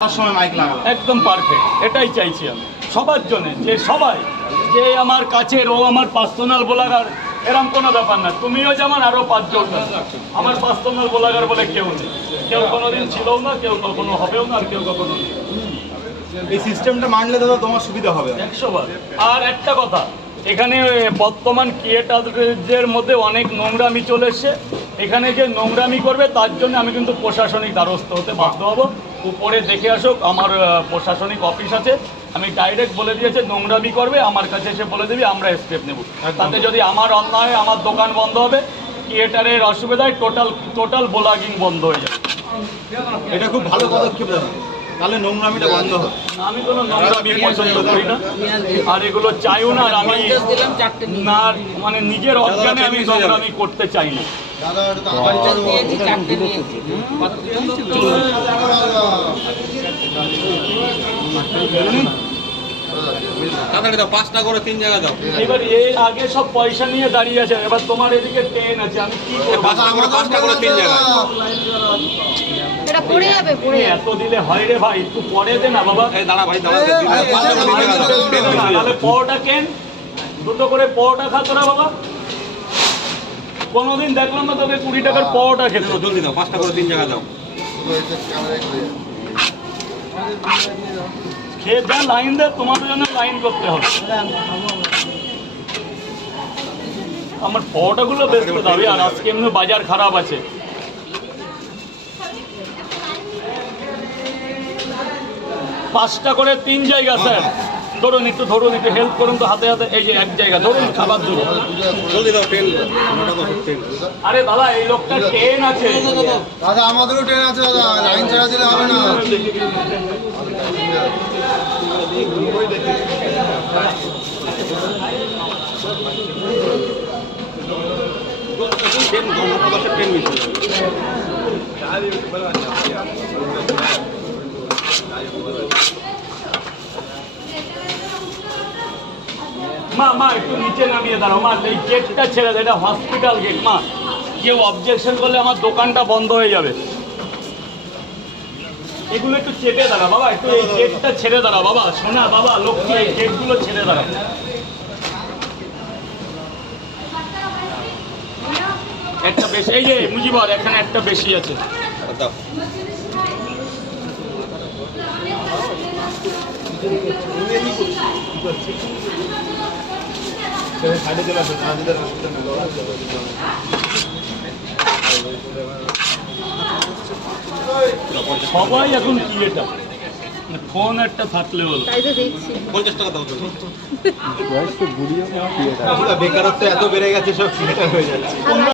সময় মাইক লাগাবো একদম পারফেক্ট, এটাই চাইছি আমি সবার জন্য, যে সবাই যে আমার কাছের ও আমার পার্সোনাল ব্লগার এরকম কোনো ব্যাপার না। তুমিও যেমন আরও 5 জন আমার পার্সোনাল ব্লগার বলে কেউ নেই, কেউ কোনোদিন ছিলও না, কেউ কখনো হবেও না, আর কেউ কখনো নেই। এই সিস্টেমটা মানলে দাদা তোমার সুবিধা হবে 100 বার। আর একটা কথা, এখানে বর্তমান ক্রিয়েটারদের মধ্যে অনেক নোংরামি চলে এসছে। এখানে যে নোংরামি করবে তার জন্য আমি কিন্তু প্রশাসনিক দ্বারস্থ হতে বাধ্য হব। উপরে দেখে আসুক, আমার প্রশাসনিক অফিস আছে, আমি ডাইরেক্ট বলে দিয়েছে নোংরামি করবে আমার কাছে এসে বলে দিবি, আমরা স্টেপ নেব। তাতে যদি আমার অন্যায়, আমার দোকান বন্ধ হবে, ক্রিয়েটারের অসুবিধায় টোটাল ব্লগিং বন্ধ হয়ে যাবে। এটা খুব ভালো পদক্ষেপ দাদা, তাহলে নোংরামিটা বন্ধ হবে। আমি কোনো নোংরামি পছন্দ করি না, আর এগুলো চাইও না। আর আমি না, মানে নিজের অজ্ঞানে আমি নোংরামি করতে চাই না। এবার এর আগে সব পয়সা নিয়ে দাঁড়িয়ে আছে, এবার তোমার এদিকে ট্রেন আছে, আমি কি করবো? এত দিলে হয় রে ভাই, একটু পরে দে না বাবা। তাহলে পরোটা কেন, দুটো করে পরোটা খা তোরা বাবা। কোনোদিন দেখলাম না তোকে 20 টাকার পরোটা খেতে। জলদি দাও, 5টা করে 3 জায়গা দাও। খেয়ে যা লাইন দে, তোমাদের জন্য লাইন করতে হবে। আমার পরোটাগুলো বেচতে দাবি, আর আজকে এমনি বাজার খারাপ আছে। পাঁচটা করে 3 জায়গা স্যার, ধরুন একটু হেল্প করুন তো, হাতে হাতে। এই যে 1 জায়গা ধরুন, খাবার ধরুন। জলদি দাও, ট্রেন। আরে দাদা, এই লোকটা ট্রেন আছে দাদা, আমাদেরও ট্রেন আছে দাদা, লাইন ছাড়া দিলে হবে না। ট্রেন মিস হয়ে মা একটু নিচে নামিয়ে দাঁড়াও মা, এই গেটটা ছেড়ে দেয়, এটা হসপিটাল গেট মা। কেউ অবজেকশন করলে আমার দোকানটা বন্ধ হয়ে যাবে। এগুলো একটু চেপে দাঁড়া বাবা, একটু এই গেটটা ছেড়ে দাঁড়া বাবা, শোনা বাবা লক্ষ্মী, এই গেটগুলো ছেড়ে দাঁড়া। একটা বেশি, এই যে মুজিবর, এখানে একটা বেশি আছে। দাও। সবাই এখন ক্রিয়েটার, ফোন একটা থাকলে হলো। 50 টাকা দাও। বেকারত্ব এত বেড়ে গেছে, সব ক্রিয়েটার হয়ে যাচ্ছে।